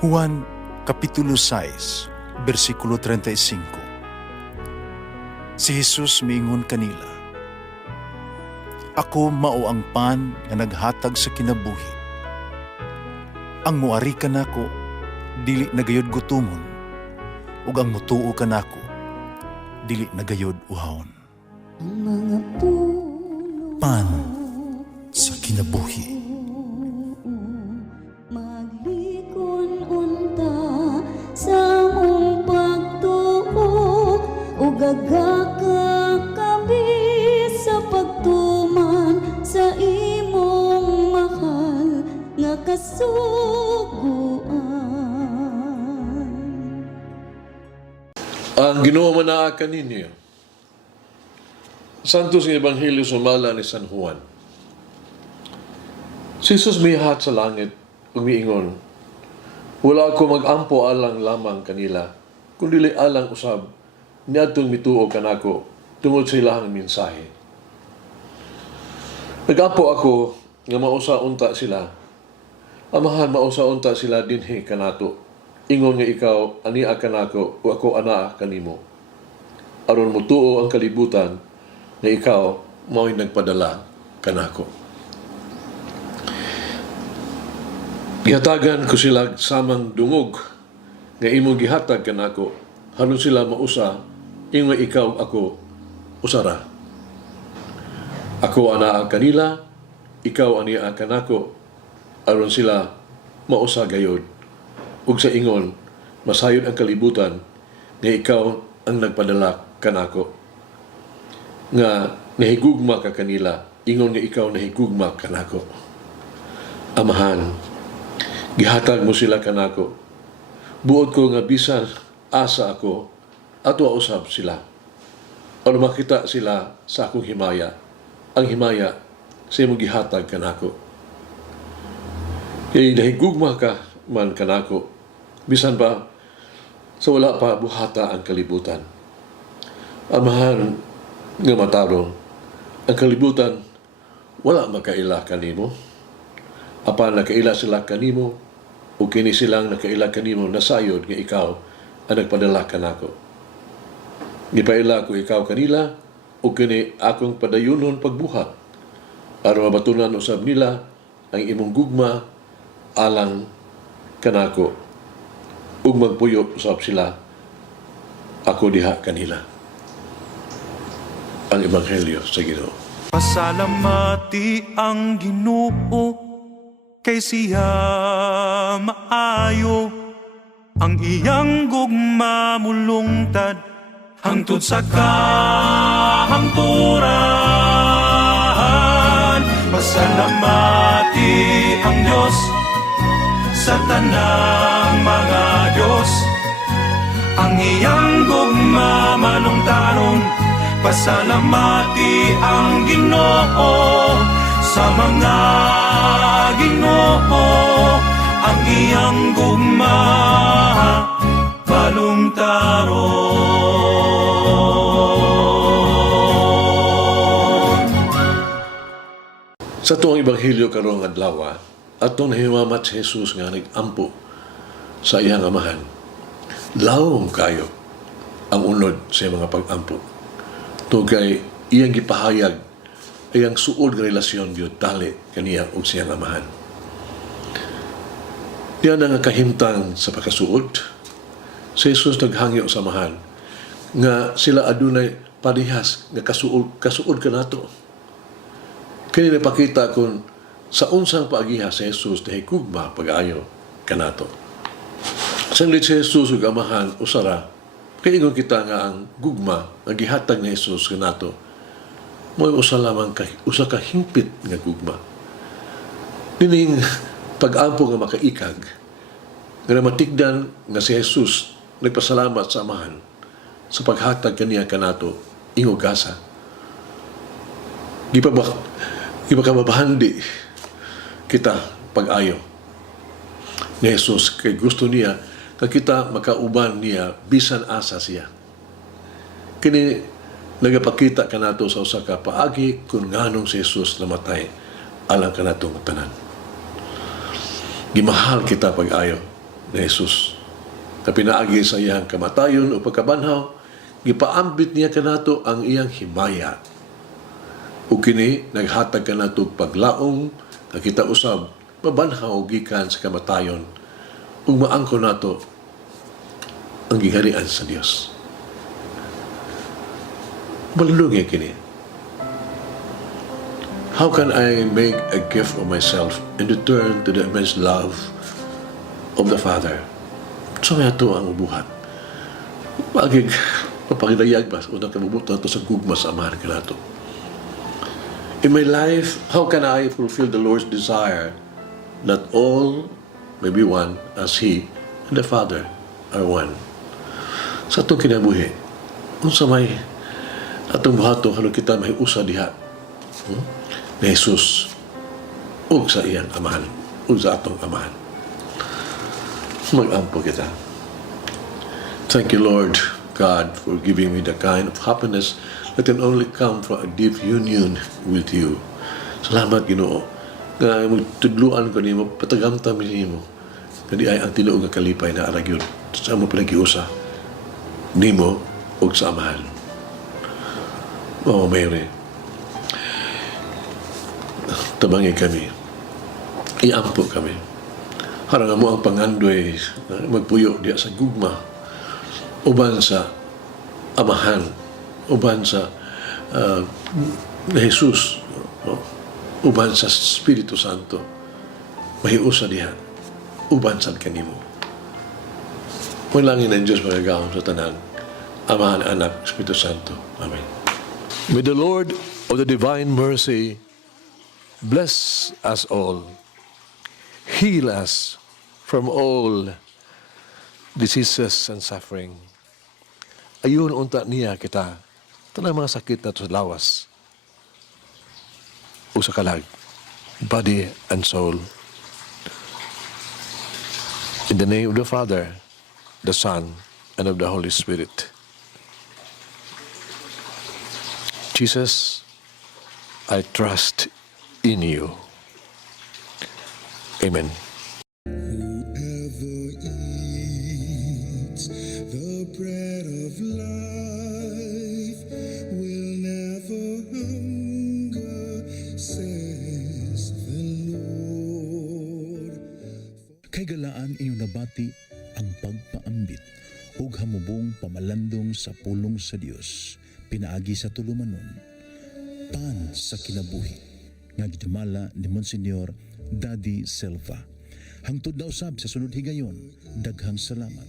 Juan Kapitulo 6, versikulo 35. Si Jesus miingon kanila, "Ako mao ang pan nga naghatag sa kinabuhi. Ang muari kanako dili nagayod gutomon, ug ang mutuo kanako dili nagayod uhawon." Ang mga puno Pan sa kinabuhi. maglikon unta sa mong pagtuo ug gagaka kami sa pagtuman sa imong mahal nga kasuguan. Ang Ginoo manaakan ninyo. Santos ng Ebanghelyo sumala ni San Juan. Si Jesus mihat sa langit, umiingon, "Wala ako mag-ampo alang lamang kanila, kundi alang usab, niadtong mituo kanako, tungod sa ilahang mensahe. Nag-ampo ako, nga mausa-unta sila. Amahan, mausa-unta sila dinhi kanato. Ingon nga ikaw, ania kanako, o ako anaa kanimo. Aron mutuo ang kalibutan, na ikaw mao'y nagpadala kanako." Gihatagan ko sila samang dungog nga imong gihatag kanako, halon sila mausa, ingon nga ikaw ako usara. Ako anaa kanila, ikaw ania kanako, aron sila mausa gayod. Ug sa ingon, masayod ang kalibutan nga ikaw ang nagpadala kanako. Nga nahigugma ka kanila, ingon nga ikaw nahigugma kanako. Amahan, gihatag mo sila kanako. Buot ko nga bisan asa ako, ato usab sila. Aron makita sila sa akong himaya, ang himaya sa imong gihatag kanako. Kaya nahigugma ka man kanako, bisan pa sa wala pa buhata ang kalibutan. Amahan, nga matarong, ang kalibutan wala makaila kanimo. Apan nakaila sila kanimo, o kini silang nakaila kanimo nasayod nga ikaw ang nagpadala kanako. Gipaila ko ikaw kanila, o kini akong padayunon pagbuhat, aron mabatunan usab nila ang imong gugma alang kanako, ug magpuyo usab sila ako diha kanila. Ang Ebanghelyo sa Ginoo. Pasalamati ang Ginoo kay siya maayo, ang iyang gugma mulungtad hangtod sa kahangturan. Pasalamati ang Diyos sa tanang mga Diyos, ang iyang gugma malungtaron. Pasalamati ang Ginoo sa mga Ginoo, ang iyang gugma balungtaron. Sa tuong Ebanghelyo karong adlaw, atong nahimamat si Jesus nga nag-ampo sa iyang amahan. Lawom kayo ang unod sa mga pag-ampo. Tugay iyang gipahayag iyang suod nga relasyon gyud tali kaniya ug siyang amahan. Diyan nga kahimtang sa pagkasuod, si Jesus naghangyo sa amahan nga sila adunay parehas nga kasuod kanato. Kini napakita kung sa unsang paagiha si Jesus nahigugma pag-ayo kanato. Sanglit si Jesus ug amahan usara, kaya ingon kita nga ang gugma, ang gihatag ni Jesus kanato, mo'y usa lamang usa ka hingpit nga gugma. Dining pag-ampo nga makaikag, nga matigdan nga si Jesus nagpasalamat sa amahan sa paghatag kaniya kanato, ingog gasa. Di pa ka mabahandi kita pag-ayo ni Jesus, kay gusto niya na kita makauban niya bisan asa siya. Kini nagapakita kanato sa usa ka paagi kung nganong si Jesus namatay alang kanatong tanan. Gimahal kita pag-ayo ni Jesus. Kapinaagi sa iyang kamatayon o pagkabanhaw, gipaambit niya kanato ang iyang himaya. O kini, naghatag kanato paglaong, kakita usab, mabanhaw gikan sa kamatayon, ug maangko nato ang giharian sa Dios. Malulungi kini. How can I make a gift of myself and return to the immense love of the Father? So may ato ang ubuhat. Pagig, papagidayag ba, unang kabubutan ito sa gugma sa amahan ka nato. In my life, how can I fulfill the Lord's desire that all may be one as He and the Father are one? Sa itong kinabuhi, kung sa may atong buhato, halong kita may usa diha ni Jesus ug sa iyang amahan, ug sa atong amahan. Mag-ampo kita. Thank you, Lord God, for giving me the kind of happiness that can only come from a deep union with you. Salamat, Ginoo, nga magtudluan ko nimo, patagamta mi nimo, kadi ay ang tinuod nga kalipay na aragyod sa amo pinagiusa nimo ug sa amahan. Oh, Mary, tabangi kami, iampo kami. Harang mo ang pangandoy, magpuyo diya sa gugma, uban sa amahan, uban sa Jesus, uban sa Espiritu Santo, mahiusa diha, uban sa kanimo. Manalangin ng Diyos magagawin sa tanan, Amahan, Anak, Espiritu Santo. Amen. May the Lord of the divine mercy bless us all, heal us from all diseases and suffering. Ayun unta niya kita, tanang mga sakit na to sa lawas, o sa kalag, body and soul. In the name of the Father, the Son, and of the Holy Spirit. Jesus, I trust in you. Amen. Whoever eats the bread of life will never hunger, says the Lord. Kay galaan inyong nabati ang pagpaambit ug hamubong pamalandong sa pulong sa Dios pinaagi sa tulumanon pan sa kinabuhi nga gidumala ni Monsignor Daddy Silva. Hangtod na usab sa sunod higayon, daghang salamat.